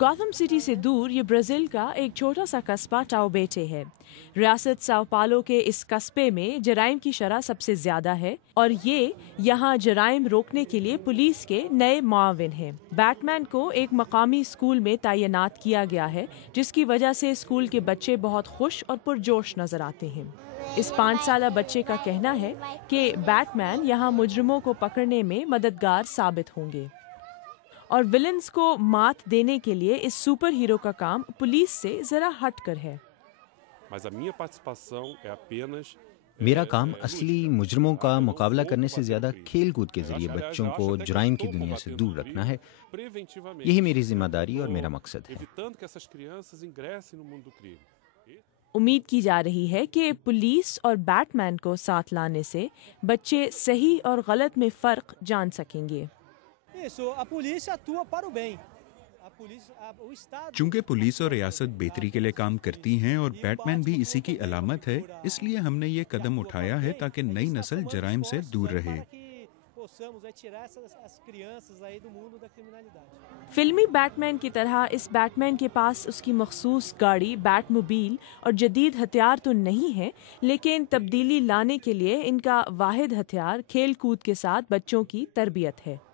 Gotham city से दूर ये ब्राज़ील का एक छोटा सा कस्बा टाओबेटे है। रियासत साओ पालो के इस कस्बे में जराइम की शरह सबसे ज्यादा है और ये यहाँ जराइम रोकने के लिए पुलिस के नए मुआविन हैं। बैटमैन को एक मकामी स्कूल में तैनात किया गया है, जिसकी वजह से स्कूल के बच्चे बहुत खुश और पुरजोश नजर आते हैं। इस 5 साला बच्चे का कहना है कि बैटमैन यहाँ मुजरिमों को पकड़ने में मददगार साबित होंगे और विलन्स को मात देने के लिए इस सुपर हीरो का काम पुलिस से जरा हटकर है। मेरा काम असली मुजरिमों का मुकाबला करने से ज्यादा खेल कूद के जरिए बच्चों को जुराइम की दुनिया से दूर रखना है। यही मेरी जिम्मेदारी और मेरा मकसद है। उम्मीद की जा रही है कि पुलिस और बैटमैन को साथ लाने से बच्चे सही और गलत में फर्क जान सकेंगे। चूंकि पुलिस और रियासत बेहतरी के लिए काम करती हैं और बैटमैन भी इसी की अलामत है, इसलिए हमने ये कदम उठाया है ताकि नई नस्ल जराइम से दूर रहे। फिल्मी बैटमैन की तरह इस बैटमैन के पास उसकी मखसूस गाड़ी बैटमोबाइल और जदीद हथियार तो नहीं है, लेकिन तब्दीली लाने के लिए इनका वाहिद हथियार खेल कूद के साथ बच्चों की तरबियत है।